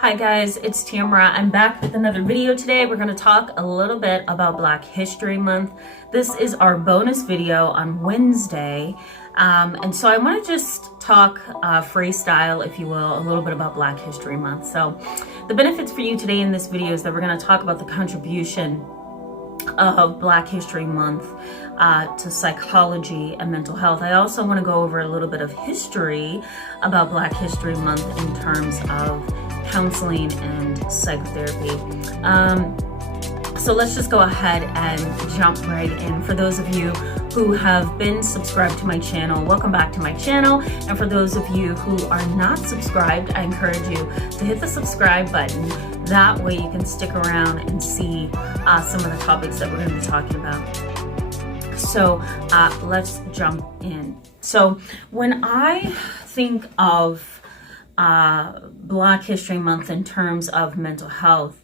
Hi guys, it's Tamara. I'm back with another video today. We're going to talk a little bit about Black History Month. This is our bonus video on Wednesday. And so I want to just talk freestyle, if you will, a little bit about Black History Month. So the benefits for you today in this video is that we're going to talk about the contribution of Black History Month to psychology and mental health. I also want to go over a little bit of history about Black History Month in terms of counseling and psychotherapy. So let's just go ahead and jump right in. For those of you who have been subscribed to my channel, welcome back to my channel. And for those of you who are not subscribed, I encourage you to hit the subscribe button. That way you can stick around and see some of the topics that we're going to be talking about. So let's jump in. So when I think of Black History Month in terms of mental health,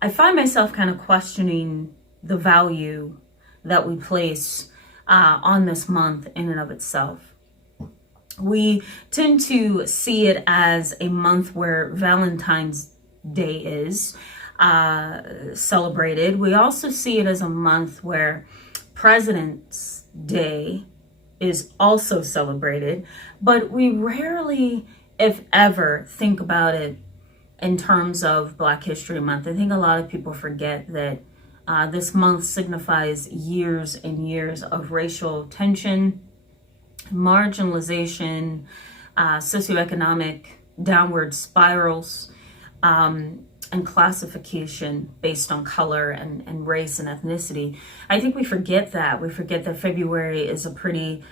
I find myself kind of questioning the value that we place on this month in and of itself. We tend to see it as a month where Valentine's Day is celebrated. We also see it as a month where President's Day is also celebrated, but we rarely, if ever, think about it in terms of Black History Month. I think a lot of people forget that this month signifies years and years of racial tension, marginalization, socioeconomic downward spirals, and classification based on color and race and ethnicity. I think we forget that. We forget that February is a pretty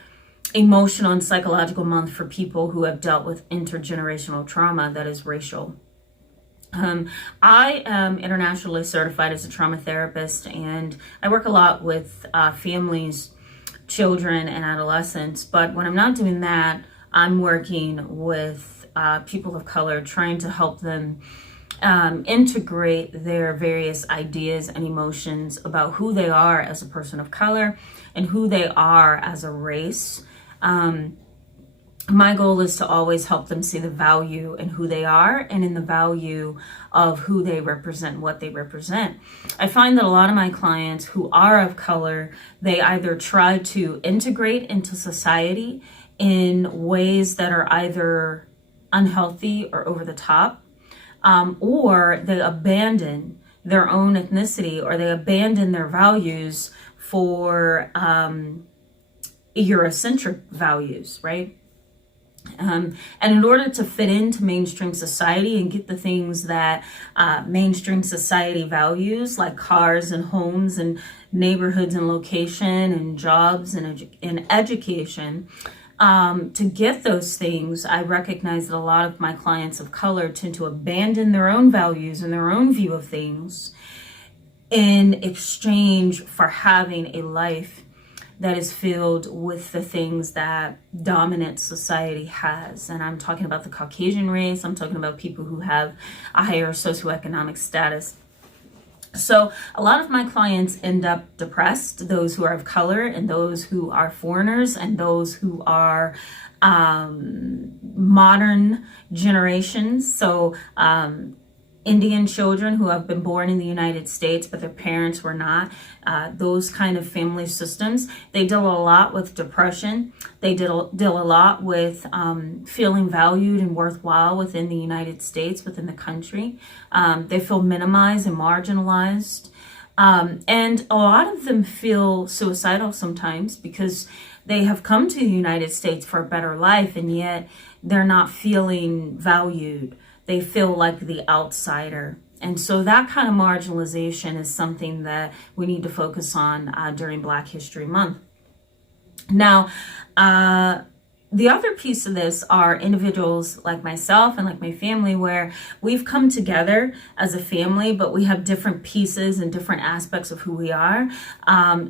emotional and psychological month for people who have dealt with intergenerational trauma that is racial. I am internationally certified as a trauma therapist, and I work a lot with families, children, and adolescents. But when I'm not doing that, I'm working with people of color, trying to help them integrate their various ideas and emotions about who they are as a person of color and who they are as a race. My goal is to always help them see the value in who they are and in the value of who they represent, what they represent. I find that a lot of my clients who are of color, they either try to integrate into society in ways that are either unhealthy or over the top, or they abandon their own ethnicity, or they abandon their values for Eurocentric values, right? And in order to fit into mainstream society and get the things that mainstream society values, like cars and homes and neighborhoods and location and jobs and education, to get those things, I recognize that a lot of my clients of color tend to abandon their own values and their own view of things in exchange for having a life that is filled with the things that dominant society has. And I'm talking about the Caucasian race. I'm talking about people who have a higher socioeconomic status. So a lot of my clients end up depressed, those who are of color and those who are foreigners and those who are modern generations. So Indian children who have been born in the United States, but their parents were not. Those kind of family systems, they deal a lot with depression. They deal a lot with feeling valued and worthwhile within the United States, within the country. They feel minimized and marginalized. And a lot of them feel suicidal sometimes because they have come to the United States for a better life, and yet they're not feeling valued. They feel like the outsider. And so that kind of marginalization is something that we need to focus on during Black History Month. Now, the other piece of this are individuals like myself and like my family, where we've come together as a family, but we have different pieces and different aspects of who we are.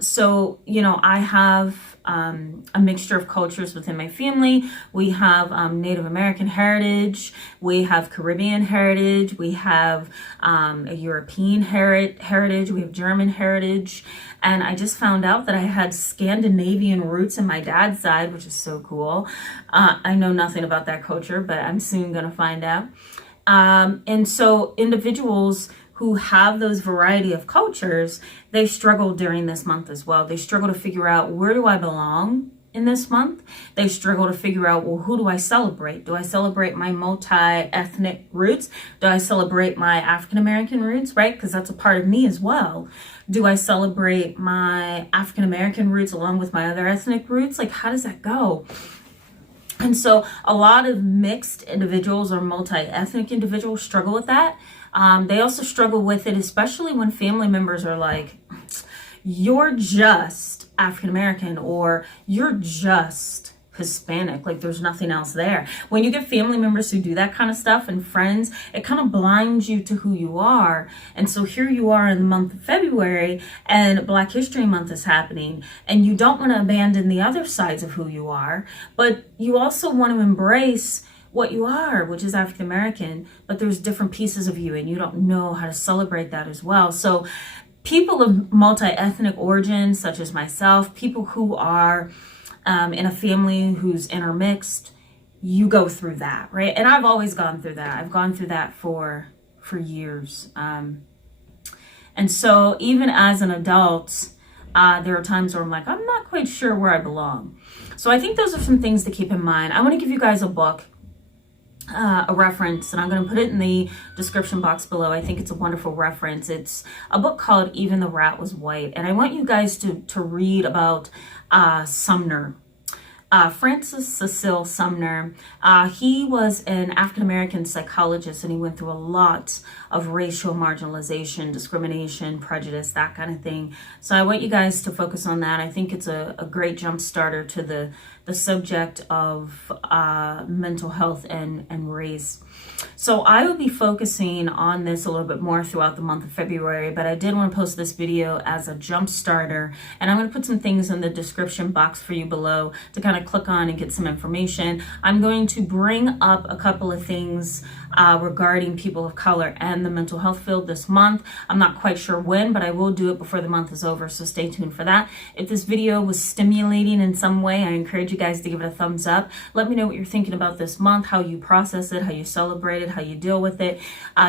So, you know, I have a mixture of cultures within my family. We have Native American heritage, we have Caribbean heritage, we have a European heritage, we have German heritage, and I just found out that I had Scandinavian roots in my dad's side, which is so cool. I know nothing about that culture, but I'm soon going to find out. And so individuals who have those variety of cultures, they struggle during this month as well. They struggle to figure out, where do I belong in this month? They struggle to figure out, well, who do I celebrate? Do I celebrate my multi-ethnic roots? Do I celebrate my African-American roots, right? Because that's a part of me as well. Do I celebrate my African-American roots along with my other ethnic roots? Like, how does that go? And so a lot of mixed individuals or multi-ethnic individuals struggle with that. They also struggle with it, especially when family members are like, you're just African-American, or you're just Hispanic, like there's nothing else there. When you get family members who do that kind of stuff and friends, it kind of blinds you to who you are. And so here you are in the month of February and Black History Month is happening, and you don't want to abandon the other sides of who you are, but you also want to embrace what you are, which is African American, but there's different pieces of you and you don't know how to celebrate that as well. So people of multi-ethnic origin, such as myself, people who are in a family who's intermixed, you go through that, right? And I've always gone through that. I've gone through that for years. And so even as an adult, there are times where I'm like, I'm not quite sure where I belong. So I think those are some things to keep in mind. I want to give you guys a book, a reference, and I'm going to put it in the description box below. I think it's a wonderful reference. It's a book called Even the Rat Was White, and I want you guys to read about Sumner. Francis Cecil Sumner. He was an African-American psychologist, and he went through a lot of racial marginalization, discrimination, prejudice, that kind of thing. So I want you guys to focus on that. I think it's a great jump starter to the subject of mental health and race. So I will be focusing on this a little bit more throughout the month of February, but I did want to post this video as a jump starter, and I'm going to put some things in the description box for you below to kind of click on and get some information. I'm going to bring up a couple of things regarding people of color and the mental health field this month. I'm not quite sure when, but I will do it before the month is over, so stay tuned for that. If this video was stimulating in some way, I encourage you guys to give it a thumbs up. Let me know what you're thinking about this month, how you process it, how you celebrate it, how you deal with it.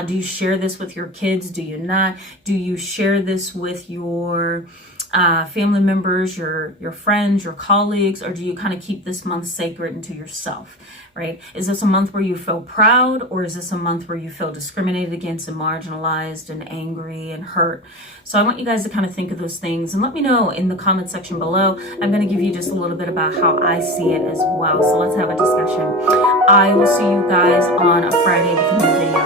Do you share this with your kids? Do you not? Do you share this with your family members, your friends, your colleagues, or do you kind of keep this month sacred into yourself, right? Is this a month where you feel proud, or is this a month where you feel discriminated against and marginalized and angry and hurt? So I want you guys to kind of think of those things and let me know in the comment section below. I'm going to give you just a little bit about how I see it as well. So let's have a discussion. I will see you guys on a Friday with a new video.